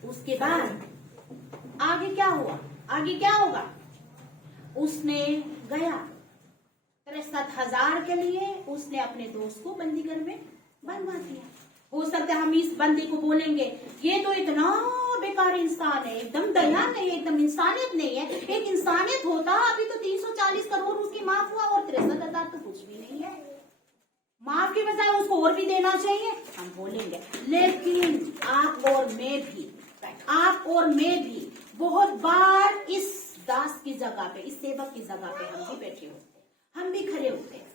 उसके बाद आगे क्या हुआ, आगे क्या होगा? उसने गया 63,000 के लिए उसने अपने दोस्त को बंदी घर में बनवा दिया। हो सकता है हम इस बंदी को बोलेंगे ये तो इतना बेकार इंसान है, एकदम दया नहीं, एकदम इंसानियत नहीं है। एक इंसानियत होता अभी तो 340 करोड़ उसकी माफ हुआ और 63,000 तो कुछ भी नहीं है। माफ के बजाय उसको और भी देना चाहिए हम बोलेंगे। लेकिन आप और मैं भी बहुत बार इस दास की जगह पे, इस सेवक की जगह पे हम भी बैठे होते, हम भी खड़े होते।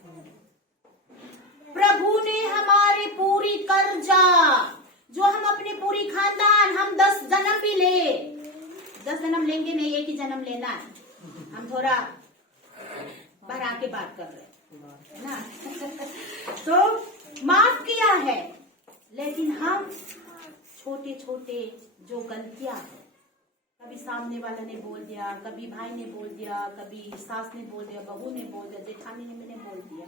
प्रभु ने हमारे पूरी कर्जा जो हम अपने पूरी खानदान, हम 10 जन्म भी ले, 10 जन्म लेंगे नहीं, एक ही जन्म लेना है। हम थोड़ा बढ़ा के बात कर रहे हैं ना तो माफ किया है। लेकिन हम छोटे छोटे जो गलतियां है, कभी सामने वाला ने बोल दिया, कभी भाई ने बोल दिया, कभी सास ने बोल दिया, बहू ने बोल दिया, जेठानी ने मैंने बोल दिया,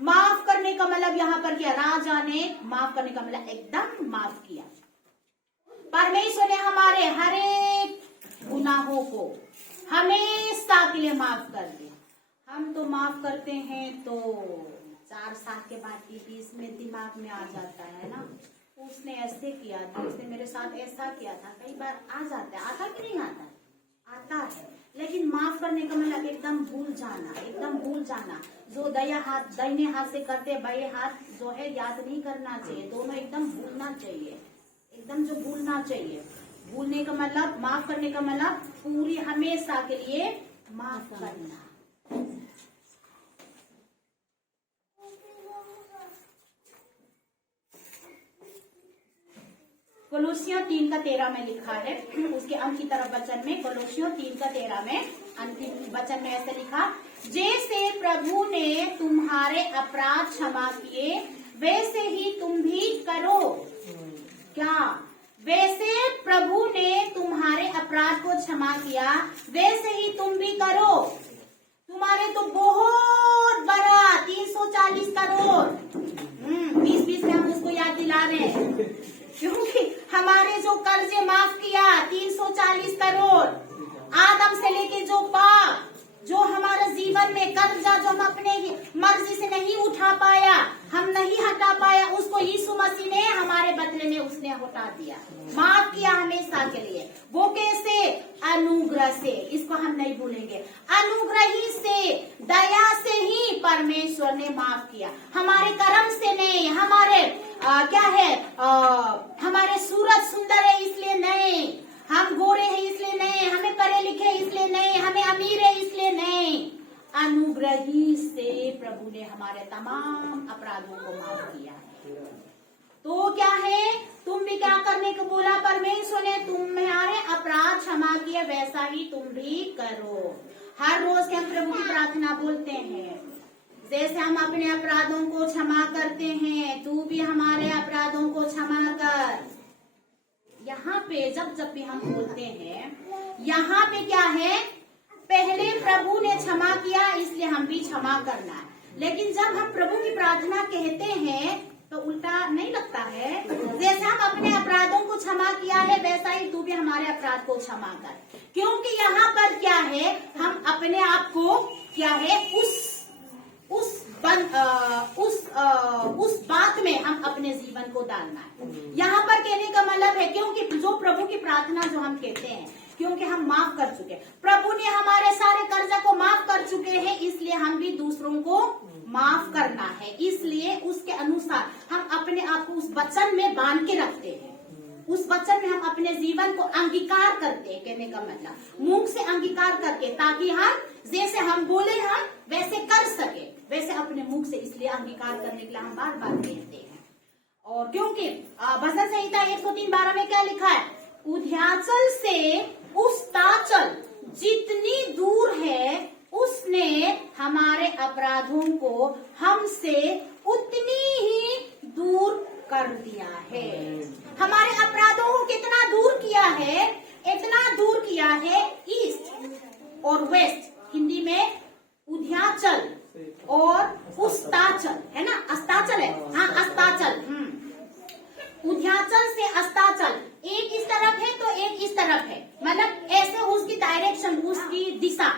माफ करने का मतलब यहाँ पर क्या, राजा ने माफ करने का मतलब एकदम माफ किया। परमेश्वर ने हमारे हर एक गुनाहों को हमेशा के लिए माफ कर दिया। हम तो माफ करते हैं तो 4 साल के बाद भी इसमें दिमाग में आ जाता है ना, उसने ऐसे किया था, उसने मेरे साथ ऐसा किया था, कई बार आ जाता है। आता कि नहीं आता? आता है। लेकिन माफ करने का मतलब एकदम भूल जाना, एकदम भूल जाना। जो दाहिने हाथ से करते बाएं हाथ जो है याद नहीं करना चाहिए, दोनों एकदम भूलना चाहिए, एकदम जो भूलना चाहिए। भूलने का मतलब, माफ करने का मतलब पूरी हमेशा के लिए माफ करना। कोलोसियों 3:13 में लिखा है, उसके अंत की तरफ वचन में, कोलोसियों 3:13 में अंतिम वचन में ऐसे लिखा, जैसे प्रभु ने तुम्हारे अपराध क्षमा किए वैसे ही तुम भी करो। क्या? वैसे प्रभु ने तुम्हारे अपराध को क्षमा किया वैसे ही तुम भी करो। तुम्हारे तो बहुत बड़ा 340 करोड़ 20-20 में हम उसको याद दिला रहे हैं, क्योंकि हमारे जो कर्जे माफ किया 340 करोड़, आदम से लेके जो पाप, जो हमारे जीवन में कर्जा जो हम अपने मर्जी से नहीं उठा पाया, हम नहीं हटा पाया, उसको यीशु मसीह ने हमारे बदले में उसने हटा दिया, माफ किया हमेशा के लिए। वो कैसे? अनुग्रह से। इसको हम नहीं भूलेंगे। अनुग्रह ही से, दया से ही परमेश्वर ने माफ किया, हमारे कर्म से नहीं, हमारे क्या है, हमारे सूरज सुंदर है इसलिए नहीं, हम गोरे हैं इसलिए नहीं, हमें पढ़े लिखे इसलिए नहीं, हमें अमीर है इसलिए नहीं। अनुग्रह ही से प्रभु ने हमारे तमाम अपराधों को माफ किया है। तो क्या है, तुम भी क्या करने को बोला परमेश्वर ने? तुम्हारे अपराध क्षमा किए वैसा ही तुम भी करो। हर रोज के हम प्रभु की प्रार्थना बोलते हैं, जैसे हम अपने अपराधों को क्षमा करते हैं तू भी हमारे अपराधों को क्षमा कर। यहाँ पे जब भी हम बोलते हैं, यहाँ पे क्या है, पहले प्रभु ने क्षमा किया इसलिए हम भी क्षमा करना है। लेकिन जब हम प्रभु की प्रार्थना कहते हैं तो उल्टा नहीं लगता है, जैसे हम अपने अपराधों को क्षमा किया है वैसा ही तू भी हमारे अपराध को क्षमा कर। क्योंकि यहाँ पर क्या है, हम अपने आप को क्या है उस बात में हम अपने जीवन को डालना है। यहाँ पर कहने का मतलब है, क्योंकि जो प्रभु की प्रार्थना जो हम कहते हैं, क्योंकि हम माफ कर चुके, प्रभु ने हमारे सारे कर्जा को माफ कर चुके हैं, इसलिए हम भी दूसरों को माफ करना है। इसलिए उसके अनुसार हम अपने आप को उस वचन में बांध के रखते हैं, उस वचन में हम अपने जीवन को अंगीकार करते हैं। कहने का मतलब मुंह से अंगीकार करके, ताकि हम जैसे हम बोले हम वैसे कर सके, वैसे अपने मुख से। इसलिए अंगीकार करने के लिए हम बार बार कहते हैं। और क्योंकि भजन संहिता 103:12 में क्या लिखा है? उध्याचल से उस्ताचल जितनी दूर है उसने हमारे अपराधों को हमसे उतनी ही दूर कर दिया है। हमारे अपराधों को कितना दूर किया है? इतना दूर किया है। ईस्ट और वेस्ट, हिंदी में उध्याचल और उस्ताचल है ना, अस्ताचल है, हाँ अस्ताचल। उध्याचल से अस्ताचल, एक इस तरफ है तो एक इस तरफ है, मतलब ऐसे उसकी डायरेक्शन, उसकी दिशा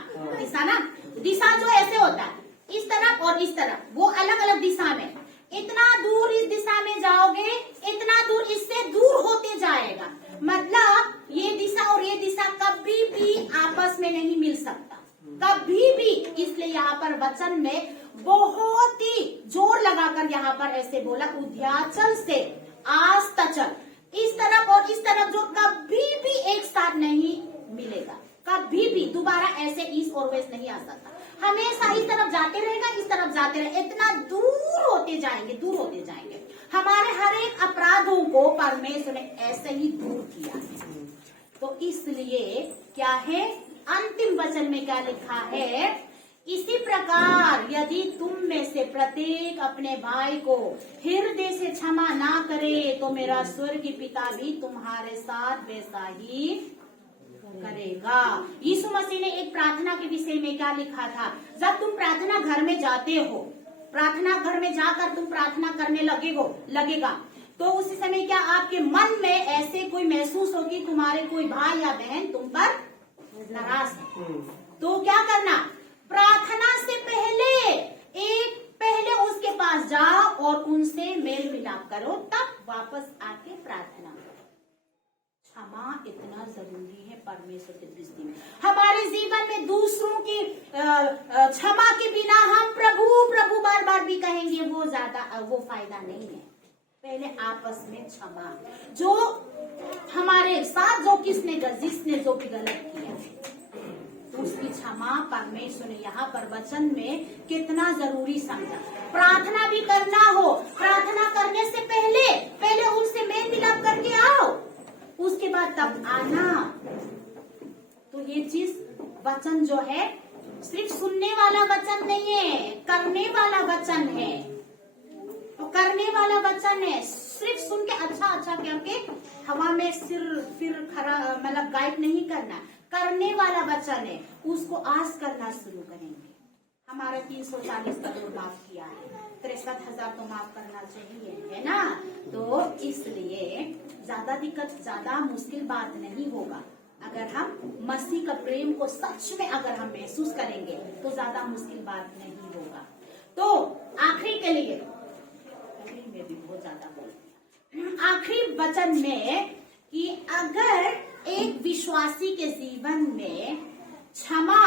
ना, दिशा जो ऐसे होता है, इस तरफ और इस तरफ, वो अलग अलग दिशा में। इतना दूर इस दिशा में जाओगे, इतना दूर इससे दूर होते जाएगा। मतलब ये दिशा और ये दिशा कभी भी आपस में नहीं मिल सकता, कभी भी। इसलिए यहाँ पर वचन में बहुत ही जोर लगाकर यहाँ पर ऐसे बोला, उध्याचल से आस्ताचल, इस तरफ और इस तरफ जो कभी भी एक साथ नहीं मिलेगा, कभी भी दोबारा ऐसे ईस्ट और वेस्ट नहीं आ सकता। हमेशा इस तरफ जाते रहेगा, इस तरफ जाते रहेगा, इतना दूर होते जाएंगे, दूर होते जाएंगे। हमारे हर एक अपराधों को परमेश्वर ने ऐसे ही दूर किया है। तो इसलिए क्या है, अंतिम वचन में क्या लिखा है? इसी प्रकार यदि तुम में से प्रत्येक अपने भाई को हृदय से क्षमा ना करे तो मेरा स्वर्गीय पिता भी तुम्हारे साथ वैसा ही करेगा। यीशु मसीह ने एक प्रार्थना के विषय में क्या लिखा था? जब तुम प्रार्थना घर में जाते हो, प्रार्थना घर में जाकर तुम प्रार्थना करने लगेगा तो उसी समय क्या आपके मन में ऐसे कोई महसूस हो कि तुम्हारे कोई भाई या बहन तुम पर नाराज है, तो क्या करना? प्रार्थना से पहले उसके पास जाओ और उनसे मेल मिलाप करो, तब वापस आके प्रार्थना करो। क्षमा इतना जरूरी है परमेश्वर की दृष्टि में। हमारे जीवन में दूसरों की क्षमा के बिना हम प्रभु बार बार भी कहेंगे, वो फायदा नहीं है। पहले आपस में क्षमा, जो हमारे साथ जिसने जो भी गलत किया उसकी क्षमा परमेश्वर ने यहाँ पर वचन में कितना जरूरी समझा। प्रार्थना भी करना हो, प्रार्थना करने से पहले उनसे मेल मिलाप करके आओ, उसके बाद तब आना। तो ये चीज वचन जो है सिर्फ सुनने वाला वचन नहीं है, करने वाला वचन है। तो करने वाला वचन है, सिर्फ सुन के अच्छा करके हवा में फिर खरा मतलब गायब नहीं करना। करने वाला वचन है, उसको आज करना शुरू करेंगे। हमारा 340 करोड़ माफ किया है, 63,000 तो माफ करना चाहिए, है ना? तो इसलिए ज्यादा दिक्कत, ज्यादा मुश्किल बात नहीं होगा। अगर हम मसीह का प्रेम को सच में अगर हम महसूस करेंगे तो ज्यादा मुश्किल बात नहीं होगा। तो आखिरी के लिए में भी बहुत ज्यादा बोल, आखिरी वचन में कि अगर एक विश्वासी के जीवन में क्षमा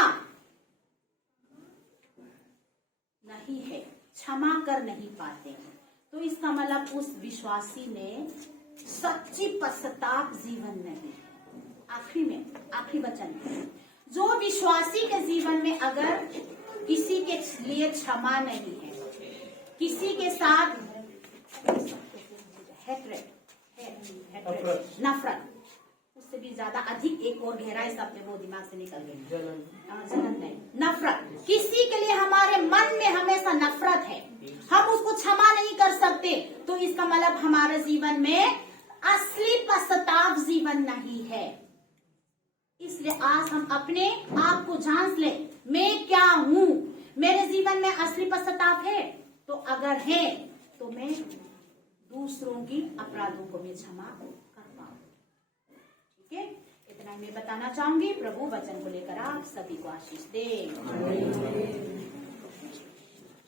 नहीं है, क्षमा कर नहीं पाते हैं, तो इसका मतलब उस विश्वासी ने सच्ची पश्चाताप जीवन नहीं है। आखिरी वचन, जो विश्वासी के जीवन में अगर किसी के लिए क्षमा नहीं है, किसी के साथ नफरत, उससे भी ज्यादा अधिक एक और गहराई शब्द है वो दिमाग से निकल गया, जलन नहीं, नफरत। किसी के लिए हमारे मन में हमेशा नफरत है, हम उसको क्षमा नहीं कर सकते, तो इसका मतलब हमारे जीवन में असली पश्चाताप जीवन नहीं है। इसलिए आज हम अपने आप को जांच ले, मैं क्या हूँ, मेरे जीवन में असली पश्चाताप है? तो अगर है तो मैं दूसरों की अपराधों को मैं क्षमा कर पाऊं। ठीक है, इतना ही मैं बताना चाहूंगी। प्रभु वचन को लेकर आप सभी को आशीष दे।